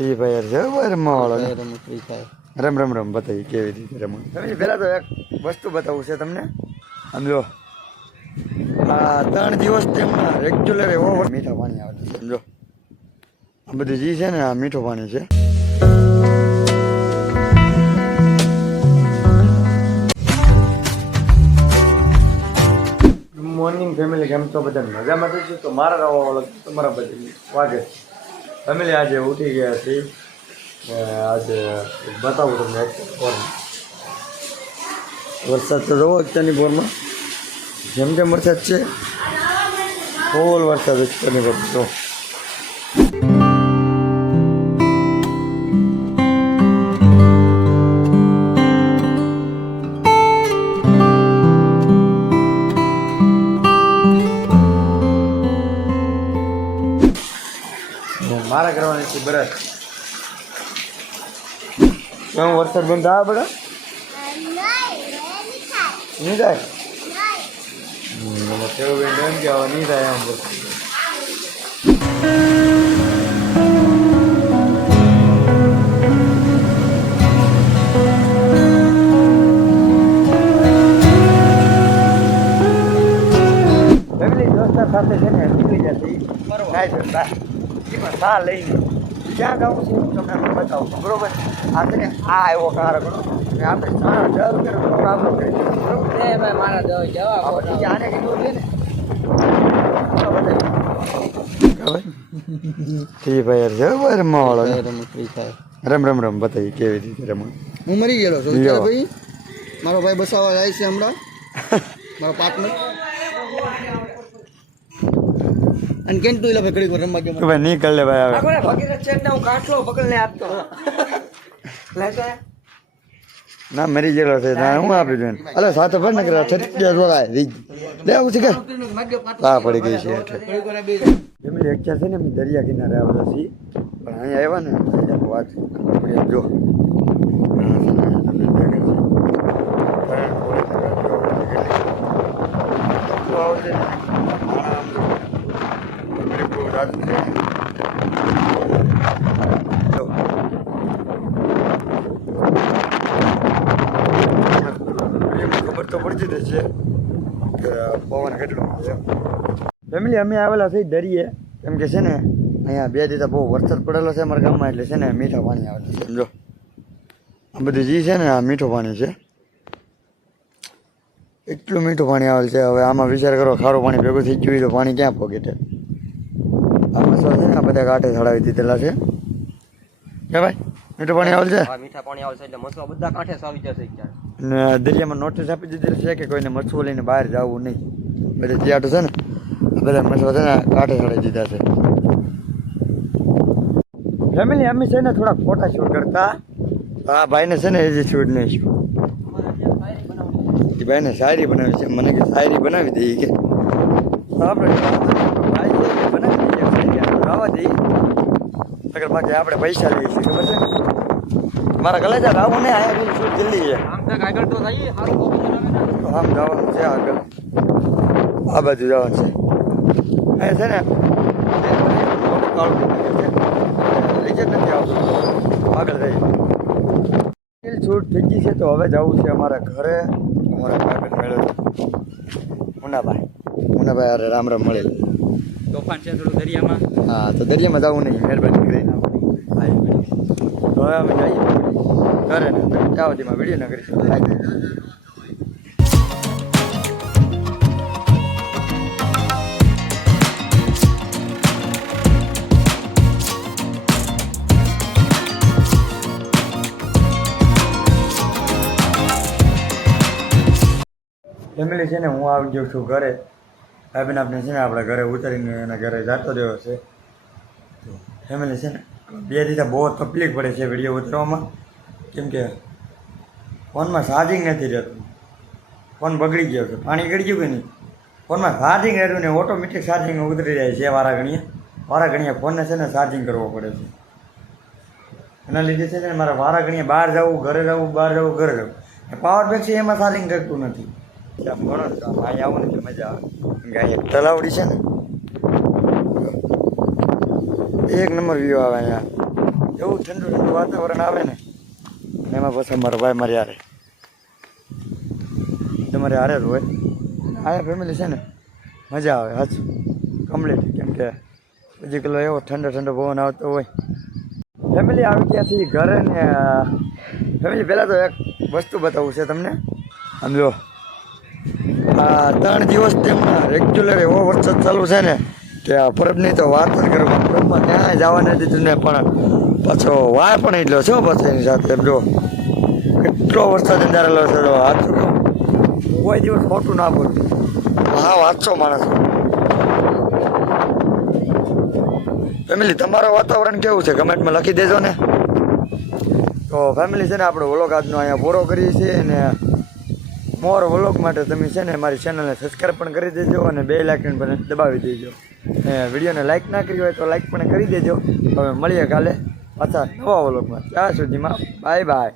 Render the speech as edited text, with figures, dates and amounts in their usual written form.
Free fire છે રમવા વાળો ફ્રી ફાયર રમ રમ રમ બતાવી કેવી રીતે રમવું. તમે પહેલાં તો એક વસ્તુ બતાવું છે તમને. સમજો આ 3 દિવસ તેમના રેગ્યુલર એવો મીઠા પાણી આવે છે. સમજો આ બધું જે છે ને આ મીઠું પાણી છે. મોર્નિંગ ફેમિલી, કેમ છો બધા? મજામાં થઈશું તો મારા રવા વાળો તમારા બધી વાગે ફેમિલી આજે ઉઠી ગયા છીએ. આજે બતાવું તમને વરસાદ તો જોવો અત્યારની બોરમાં જેમ જેમ વરસાદ છે ફૂલ વરસાદ અત્યારની બોર તો મારા કરવાની છે બરસ. કેમ વરસાદ બંધ આવે બધા નહીં થાય? કેવું એમ કે હવે નહીં થાય એમ બધું. ફેમિલી દોસ્તાર સાથે છે ને નીકળી જશે એમાં સા લઈને ક્યાં ગાવું છે તમને અમે બતાવું બરોબર. આ છે ને આ આવ્યો કાર આપણે સારા 10 રૂપિયા આપણું કરી બરોબર. મારા જવાબ આને કીધું છે ને ફ્રી ફાયર છે રમવા વાળો ફ્રી ફાયર રમ રમ રમ બતાવી કેવી રીતે રમવું. હું મરી ગયેલો છું ભાઈ. મારો ભાઈ બસાવા જાય છે હમણાં, મારો પાર્ટનર. અને કેમ તું એલા ઘડી રમવા ગયો ભાઈ નીકળ લે ભાઈ. હવે ભગીરથ છે ને હું કાટલો પકડને આપતો લેતા ના મરી ગયેલો છે ના હું આપી દઉં. અલે સાથે ભર ને કરે છટક્યા જોડાય રીજ લે આવું છે કે આ પડી ગઈ છે એટલે ફેમિલી એક છે ને અમે દરિયા કિનારે આવેલા છીએ પણ અહીંયા આવ્યા ને વાત જો ખબર તો પડતી જ છે કે પવન કેટલો છે. ફેમિલી અમે આવેલા છે દરિયે કેમ કે છે ને અહીંયા 2 દિવસ બહુ વરસાદ પડેલો છે અમારા ગામમાં એટલે છે ને મીઠા પાણી આવેલું છે. સમજો આ બધું જે છે ને આ મીઠું પાણી છે. એટલું મીઠું પાણી આવેલ છે. હવે આમાં વિચાર કરો ખારું પાણી ભેગું થઈ ગયું તો પાણી ક્યાં પગે છે. આ મસાલા છે ને આ બધા કાંઠે ચડાવી દીધેલા છે કે ભાઈ મીઠું પાણી આવેલ છે. મીઠા પાણી આવે છે એટલે મસવા બધા કાંઠે આવી જશે ક્યારે. ને દરિયામાં નોટિસ આપી દીધેલી છે કે કોઈને મછું લઈને બહાર જવું નહીં. બધા જ્યાંઠું છે ને બધા મછવા છે ને કાંઠે ચડાવી દીધા છે. ફેમિલી અમે છે ને થોડા ફોટા શૂટ કરતા. આ ભાઈને છે ને એ જે શૂટ નહીં શું એ ભાઈને શાયરી બનાવી છે. મને કે શાયરી બનાવી દઈએ કે આપણે ભાઈ બનાવી દઈએ શાયરી ગાવા દઈએ અગર બાકી આપણે પૈસા લઈએ છીએ ખબર છે. મારા કલેજા આવું ને અહીંયા શૂટ જલ્દી છે આગળ તો થઈ સારું આમ જવાનું છે આગળ આ બાજુ જવાનું છે. અહીંયા છે ને નથી આવતું આગળ જઈએ. છૂટ થઈ ગઈ છે તો હવે જવું છે અમારા ઘરે. અમારા કાગળ મેળવ્યો મુનાભાઈ અરે રામ રામ મળે તોફાન છે થોડું દરિયામાં. હા તો દરિયામાં જવું નહીં મહેરબાની કરીને તો હવે અમે જઈએ ઘરે ને ત્યાં સુધીમાં વિડીયો ના કરીશું. ફેમિલી છે ને હું આવી ગયો છું ઘરે. ભાઈબેન આપણે છે ને આપણા ઘરે ઉતરીને એના ઘરે જતો રહ્યો છે. તો ફેમિલી છે ને 2 દિવસ બહુ તકલીફ પડે છે વિડીયો ઉતરવામાં કેમ કે ફોનમાં ચાર્જિંગ નથી રહેતું. ફોન બગડી ગયો છે. પાણી ગળી ગયું કે નહીં ફોનમાં ચાર્જિંગ રહેતું ને ઓટોમેટિક ચાર્જિંગ ઉતરી જાય છે. વારા ઘણીએ ફોનને છે ને ચાર્જિંગ કરવો પડે છે. એના લીધે છે ને મારે વારા ઘણીએ બહાર જવું ઘરે જવું બહાર જવું ઘરે જવું. પાવર બેંક છે એમાં ચાર્જિંગ રહેતું નથી. આમ ઘણો જ અહીંયા આવું ને એટલે મજા આવે કેમ કે અહીંયા તલાવડી છે ને 1 નંબર વ્યૂ આવે અહીંયા એવું ઠંડુ ઠંડુ વાતાવરણ આવે ને એમાં પછી મારો ભાઈ મારી હારે તમારે હારે જ હોય આ ફેમિલી છે ને મજા આવે સાચું કમ્પ્લીટ કેમ કે પછી પેલો એવો ઠંડો ઠંડો પવન આવતો હોય ફેમિલી આવી ત્યાંથી ઘરે ને ફેમિલી પહેલાં તો એક વસ્તુ બતાવું છે તમને આમ જો આ 3 દિવસથી હમણાં રેગ્યુલર એવો વરસાદ ચાલુ છે ને કે આ પરબની તો વાત જ કરો પરબમાં ક્યાંય જવા નથી દીધું ને પણ પાછો વાય પણ એટલો છે પાછો એની સાથે જો કેટલો વરસાદ અંધારેલો છે તો હાથું કોઈ દિવસ ખોટું ના બોલું હા વાંચો માણસ ફેમિલી તમારું વાતાવરણ કેવું છે કમેન્ટમાં લખી દેજો ને તો ફેમિલી છે ને આપણે વ્લોગ આજનો અહીંયા પૂરો કરીએ છીએ અને મોર વ્લોગ માટે તમે છે ને મારી ચેનલને સબસ્ક્રાઈબ પણ કરી દેજો અને બે લાઇકન પણ દબાવી દેજો અને વિડીયોને લાઇક ના કરી હોય તો લાઇક પણ કરી દેજો હવે મળીએ કાલે પાછા નવા વ્લોગમાં ત્યાં સુધીમાં બાય બાય